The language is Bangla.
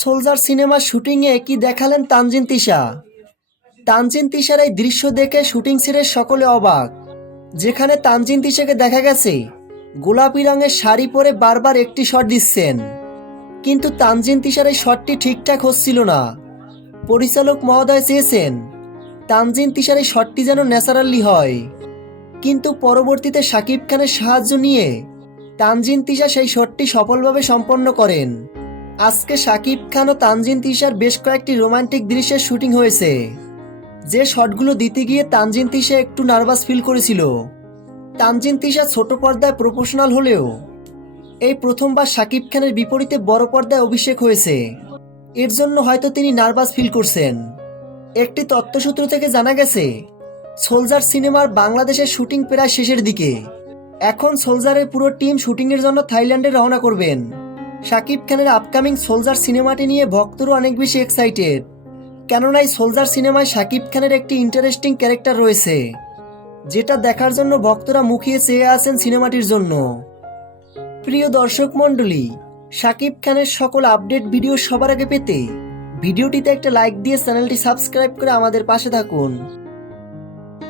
সোলজার সিনেমার শুটিংয়ে কি দেখালেন তানজিন তিশা। তানজিন তিশার এই দৃশ্য দেখে শুটিং সেটের সকলে অবাক। যেখানে তানজিন তিশাকে দেখা গেছে গোলাপি রঙের শাড়ি পরে বারবার একটি শট দিচ্ছেন, কিন্তু তানজিন তিশার এই শটটি ঠিকঠাক হচ্ছিল না। পরিচালক মহোদয় চেয়েছেন তানজিন তিশার এই শটটি যেন ন্যাচারালি হয়, কিন্তু পরবর্তীতে শাকিব খানের সাহায্য নিয়ে তানজিন তিশা সেই শটটি সফলভাবে সম্পন্ন করেন। আজকে শাকিব খান ও তানজিন তিশার বেশ কয়েকটি রোমান্টিক দৃশ্যের শুটিং হয়েছে, যে শটগুলো দিতে গিয়ে তানজিন তিশা একটু নার্ভাস ফিল করেছিল। তানজিন তিশা ছোট পর্দায় প্রফেশনাল হলেও এই প্রথমবার শাকিব খানের বিপরীতে বড় পর্দায় অভিষেক হয়েছে, এর জন্য হয়তো তিনি নার্ভাস ফিল করছেন। একটি তথ্যসূত্র থেকে জানা গেছে সোলজার সিনেমার বাংলাদেশের শুটিং প্রায় শেষের দিকে। এখন সোলজারের পুরো টিম শুটিংয়ের জন্য থাইল্যান্ডে রওনা করবেন। শাকিব খানের আপকামিং সোলজার সিনেমাটি নিয়ে ভক্তরা অনেক বেশি এক্সাইটেড, কেননা এই সোলজার সিনেমায় শাকিব খানের একটি ইন্টারেস্টিং ক্যারেক্টার রয়েছে, যেটা দেখার জন্য ভক্তরা মুখিয়ে চেয়ে আছেন সিনেমাটির জন্য। প্রিয় দর্শক মণ্ডলী, শাকিব খানের সকল আপডেট ভিডিও সবার আগে পেতে ভিডিওটিতে একটা লাইক দিয়ে চ্যানেলটি সাবস্ক্রাইব করে আমাদের পাশে থাকুন।